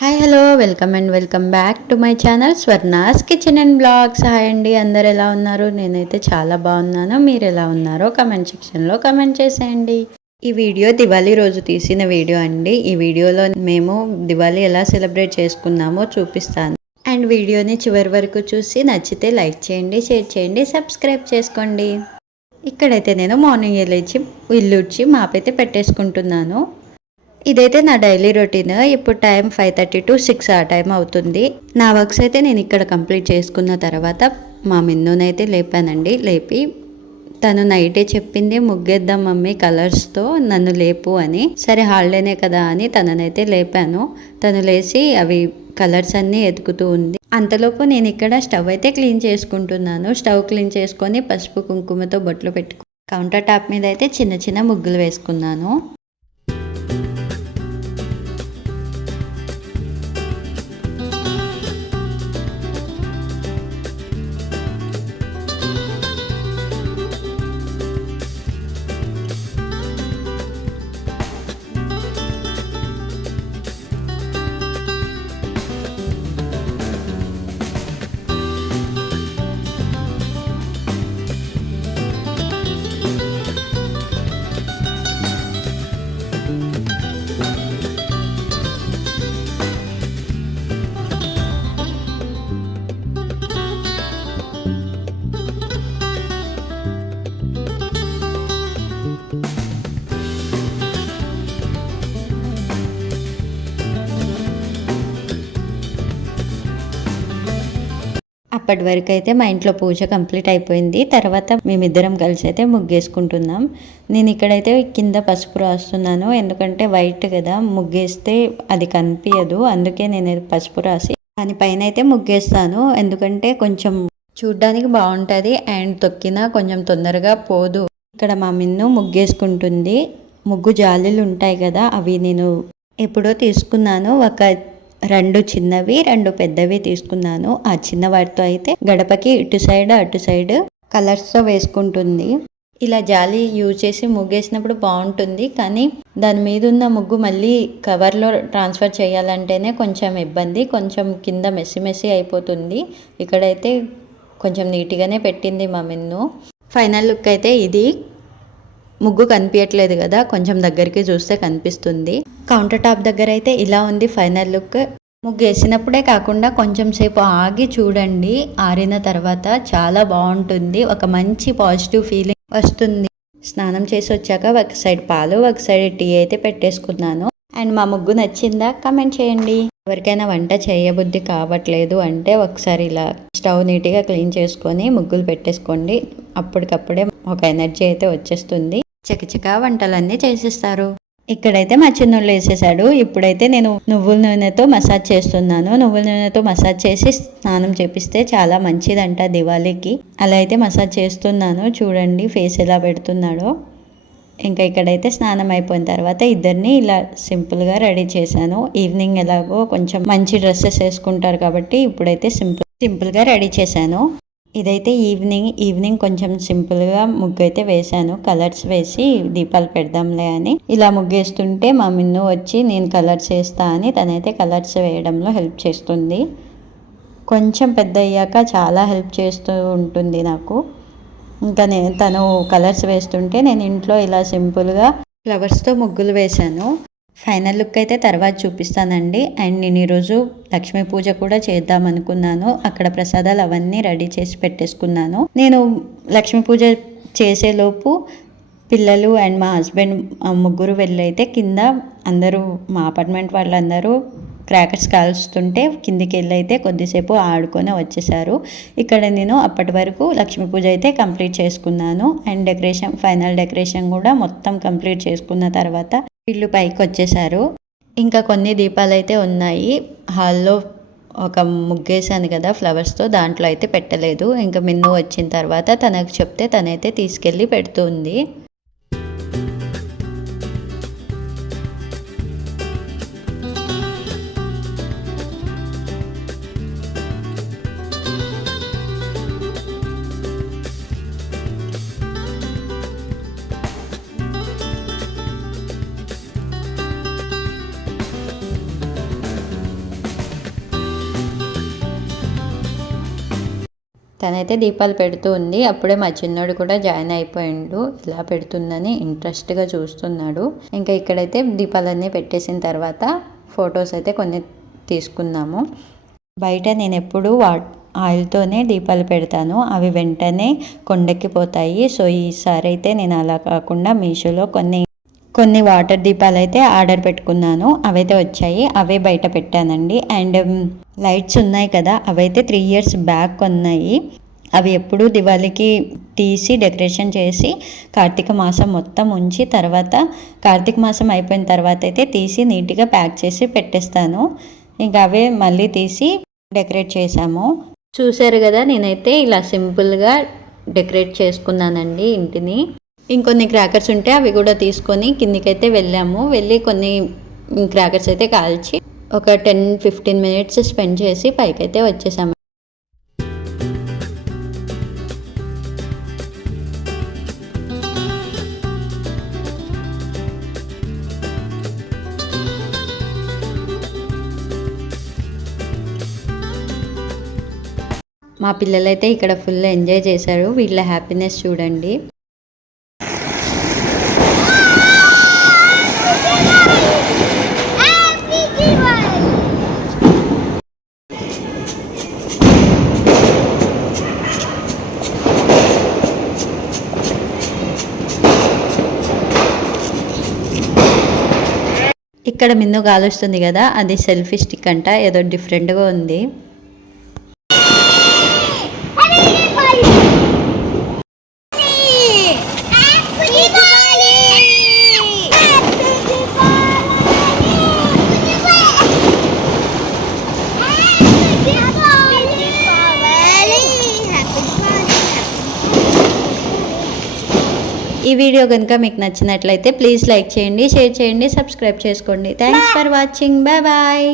Hi hello welcome and welcome back to my channel Swarna's kitchen and blogs hi అండి అందరు ఎలా ఉన్నారు? నేనైతే చాలా బాగున్నాను. మీరు ఎలా ఉన్నారో కమెంట్ సెక్షన్లో కమెంట్ చేసేయండి. ఈ వీడియో దివాళీ రోజు తీసిన వీడియో అండి. ఈ వీడియోలో మేము దివాళీ ఎలా సెలబ్రేట్ చేసుకున్నామో చూపిస్తాను. అండ్ వీడియోని చివరి వరకు చూసి నచ్చితే లైక్ చేయండి షేర్ చేయండి సబ్స్క్రైబ్ చేసుకోండి. ఇక్కడైతే నేను మార్నింగ్ లేచి ఇల్లు ఉడ్చి మాపైతే పెట్టేసుకుంటున్నాను. ఇదైతే నా డైలీ రొటీన్. ఇప్పుడు time five thirty to six ఆ టైం అవుతుంది. నా వర్క్స్ అయితే నేను ఇక్కడ కంప్లీట్ చేసుకున్న తర్వాత మా మిన్నునైతే లేపానండి. లేపి తను నైటే చెప్పింది ముగ్గేద్దాం మమ్మీ కలర్స్తో నన్ను లేపు అని. సరే హాలిడేనే కదా అని తననైతే లేపాను. తను లేచి అవి కలర్స్ అన్నీ ఎతుకుతూ ఉంది. అంతలోపు నేను ఇక్కడ స్టవ్ అయితే క్లీన్ చేసుకుంటున్నాను. స్టవ్ క్లీన్ చేసుకొని పసుపు కుంకుమతో బొట్లు పెట్టుకు కౌంటర్ టాప్ మీద అయితే చిన్న చిన్న ముగ్గులు వేసుకున్నాను. అప్పటి వరకు అయితే మా ఇంట్లో పూజ కంప్లీట్ అయిపోయింది. తర్వాత మేమిద్దరం కలిసి అయితే ముగ్గేసుకుంటున్నాం. నేను ఇక్కడైతే కింద పసుపు రాస్తున్నాను. ఎందుకంటే వైట్ కదా ముగ్గేస్తే అది కనిపించదు అందుకే నేను పసుపు రాసి దానిపైన అయితే ముగ్గేస్తాను. ఎందుకంటే కొంచెం చూడ్డానికి బాగుంటుంది అండ్ తొక్కినా కొంచెం తొందరగా పోదు. ఇక్కడ మా మిన్ను ముగ్గేసుకుంటుంది. ముగ్గు జాలీలు ఉంటాయి కదా అవి నేను ఎప్పుడో తీసుకున్నాను. ఒక రెండు చిన్నవి రెండు పెద్దవి తీసుకున్నాను. ఆ చిన్న వాటితో అయితే గడపకి ఇటు సైడ్ అటు సైడ్ కలర్స్తో వేసుకుంటుంది. ఇలా జాలి యూజ్ చేసి ముగ్గేసినప్పుడు బాగుంటుంది. కానీ దాని మీద ఉన్న ముగ్గు మళ్ళీ కవర్లో ట్రాన్స్ఫర్ చేయాలంటేనే కొంచెం ఇబ్బంది. కొంచెం కింద మెస్సి మెస్సి అయిపోతుంది. ఇక్కడైతే కొంచెం నీట్గానే పెట్టింది మా మిన్ను. ఫైనల్ లుక్ అయితే ఇది. ముగ్గు కనిపించట్లేదు కదా. కొంచెం దగ్గరికి చూస్తే కనిపిస్తుంది. కౌంటర్ టాప్ దగ్గర అయితే ఇలా ఉంది ఫైనల్ లుక్ ముగ్గు వేసినప్పుడే కాకుండా కొంచెం సేపు ఆగి చూడండి. ఆరిన తర్వాత చాలా బాగుంటుంది. ఒక మంచి పాజిటివ్ ఫీలింగ్ వస్తుంది. స్నానం చేసి వచ్చాక ఒక సైడ్ పాలు ఒక సైడ్ టీ అయితే పెట్టేసుకున్నాను. అండ్ మా ముగ్గు నచ్చిందా కమెంట్ చేయండి. ఎవరికైనా వంట చేయబుద్ధి కావట్లేదు అంటే ఒకసారి ఇలా స్టవ్ నీట్గా క్లీన్ చేసుకొని ముగ్గులు పెట్టేసుకోండి. అప్పటికప్పుడే ఒక ఎనర్జీ అయితే వచ్చేస్తుంది. చకచకా వంటలన్నీ చేసిస్తారు. ఇక్కడైతే మా చిన్నోళ్ళు వేసేసాడు. ఇప్పుడైతే నేను నువ్వుల నూనెతో మసాజ్ చేస్తున్నాను. నువ్వుల నూనెతో మసాజ్ చేసి స్నానం చేపిస్తే చాలా మంచిదంట దివాళీకి. అలా అయితే మసాజ్ చేస్తున్నాను. చూడండి ఫేస్ ఎలా పెడుతున్నాడో. ఇంకా ఇక్కడైతే స్నానం అయిపోయిన తర్వాత ఇద్దరిని ఇలా సింపుల్గా రెడీ చేశాను. ఈవినింగ్ ఎలాగో కొంచెం మంచి డ్రెస్సెస్ వేసుకుంటారు కాబట్టి ఇప్పుడైతే సింపుల్ సింపుల్గా రెడీ చేశాను. ఇదైతే ఈవినింగ్ ఈవినింగ్ కొంచెం సింపుల్గా ముగ్గు అయితే వేశాను. కలర్స్ వేసి దీపాలు పెడదాంలే అని. ఇలా ముగ్గేస్తుంటే మా మిన్ను వచ్చి నేను కలర్స్ వేస్తా అని తనైతే కలర్స్ వేయడంలో హెల్ప్ చేస్తుంది. కొంచెం పెద్ద అయ్యాక చాలా హెల్ప్ చేస్తూ ఉంటుంది నాకు. ఇంకా నేను తను కలర్స్ వేస్తుంటే నేను ఇంట్లో ఇలా సింపుల్గా ఫ్లవర్స్తో ముగ్గులు వేశాను. ఫైనల్ లుక్ అయితే తర్వాత చూపిస్తానండి. అండ్ నేను ఈరోజు లక్ష్మీ పూజ కూడా చేద్దాం అనుకున్నాను. అక్కడ ప్రసాదాలు అవన్నీ రెడీ చేసి పెట్టేసుకున్నాను. నేను లక్ష్మీ పూజ చేసేలోపు పిల్లలు అండ్ మా హస్బెండ్ ముగ్గురు వెళ్ళైతే కింద అందరూ మా అపార్ట్మెంట్ వాళ్ళందరూ క్రాకర్స్ కాల్స్తుంటే కిందికి వెళ్ళి అయితే కొద్దిసేపు ఆడుకొని వచ్చేసారు. ఇక్కడ నేను అప్పటి వరకు లక్ష్మీ పూజ అయితే కంప్లీట్ చేసుకున్నాను. అండ్ డెకరేషన్ ఫైనల్ డెకరేషన్ కూడా మొత్తం కంప్లీట్ చేసుకున్న తర్వాత వీళ్ళు పైకి వచ్చేసారు. ఇంకా కొన్ని దీపాలు అయితే ఉన్నాయి. హాల్లో ఒక ముగ్గేసాను కదా ఫ్లవర్స్తో దాంట్లో అయితే పెట్టలేదు. ఇంకా మిన్ను వచ్చిన తర్వాత తనకు చెప్తే తనైతే తీసుకెళ్ళి పెడుతుంది. తనైతే దీపాలు పెడుతూ ఉంది. అప్పుడే మా చిన్నోడు కూడా జాయిన్ అయిపోయిండు. ఇలా పెడుతుందని ఇంట్రెస్ట్గా చూస్తున్నాడు. ఇంకా ఇక్కడైతే దీపాలన్నీ పెట్టేసిన తర్వాత ఫొటోస్ అయితే కొన్ని తీసుకున్నాము. బయట నేను ఎప్పుడు వా ఆయిల్తోనే దీపాలు పెడతాను. అవి వెంటనే కొండెక్కిపోతాయి. సో ఈసారి అయితే నేను అలా కాకుండా మీషోలో కొన్ని కొన్ని వాటర్ దీపాలు అయితే ఆర్డర్ పెట్టుకున్నాను. అవైతే వచ్చాయి. అవే బయట పెట్టానండి. అండ్ లైట్స్ ఉన్నాయి కదా అవైతే త్రీ ఇయర్స్ బ్యాక్ ఉన్నాయి అవి ఎప్పుడు దివాళీకి తీసి డెకరేషన్ చేసి కార్తీక మాసం మొత్తం ఉంచి తర్వాత కార్తీక మాసం అయిపోయిన తర్వాత అయితే తీసి నీట్గా ప్యాక్ చేసి పెట్టేస్తాను. ఇంకా అవే మళ్ళీ తీసి డెకరేట్ చేశాము. చూశారు కదా నేనైతే ఇలా సింపుల్గా డెకరేట్ చేసుకున్నానండి ఇంటిని. ఇంకొన్ని క్రాకర్స్ ఉంటే అవి కూడా తీసుకొని కిందికైతే వెళ్ళాము. వెళ్ళి కొన్ని క్రాకర్స్ అయితే కాల్చి ఒక టెన్ ఫిఫ్టీన్ మినిట్స్ స్పెండ్ చేసి పైకైతే వచ్చేసాము. మా పిల్లలైతే ఇక్కడ ఫుల్ ఎంజాయ్ చేశారు. వీళ్ళ హ్యాపీనెస్ చూడండి. ఇక్కడ మిందు కాలుస్తుంది కదా? అది సెల్ఫీ స్టిక్ అంట ఏదో డిఫరెంట్గా ఉంది. ఈ వీడియో కనుక మీకు నచ్చినట్లయితే ప్లీజ్ లైక్ చేయండి షేర్ చేయండి సబ్స్క్రైబ్ చేసుకోండి. Thanks for watching bye bye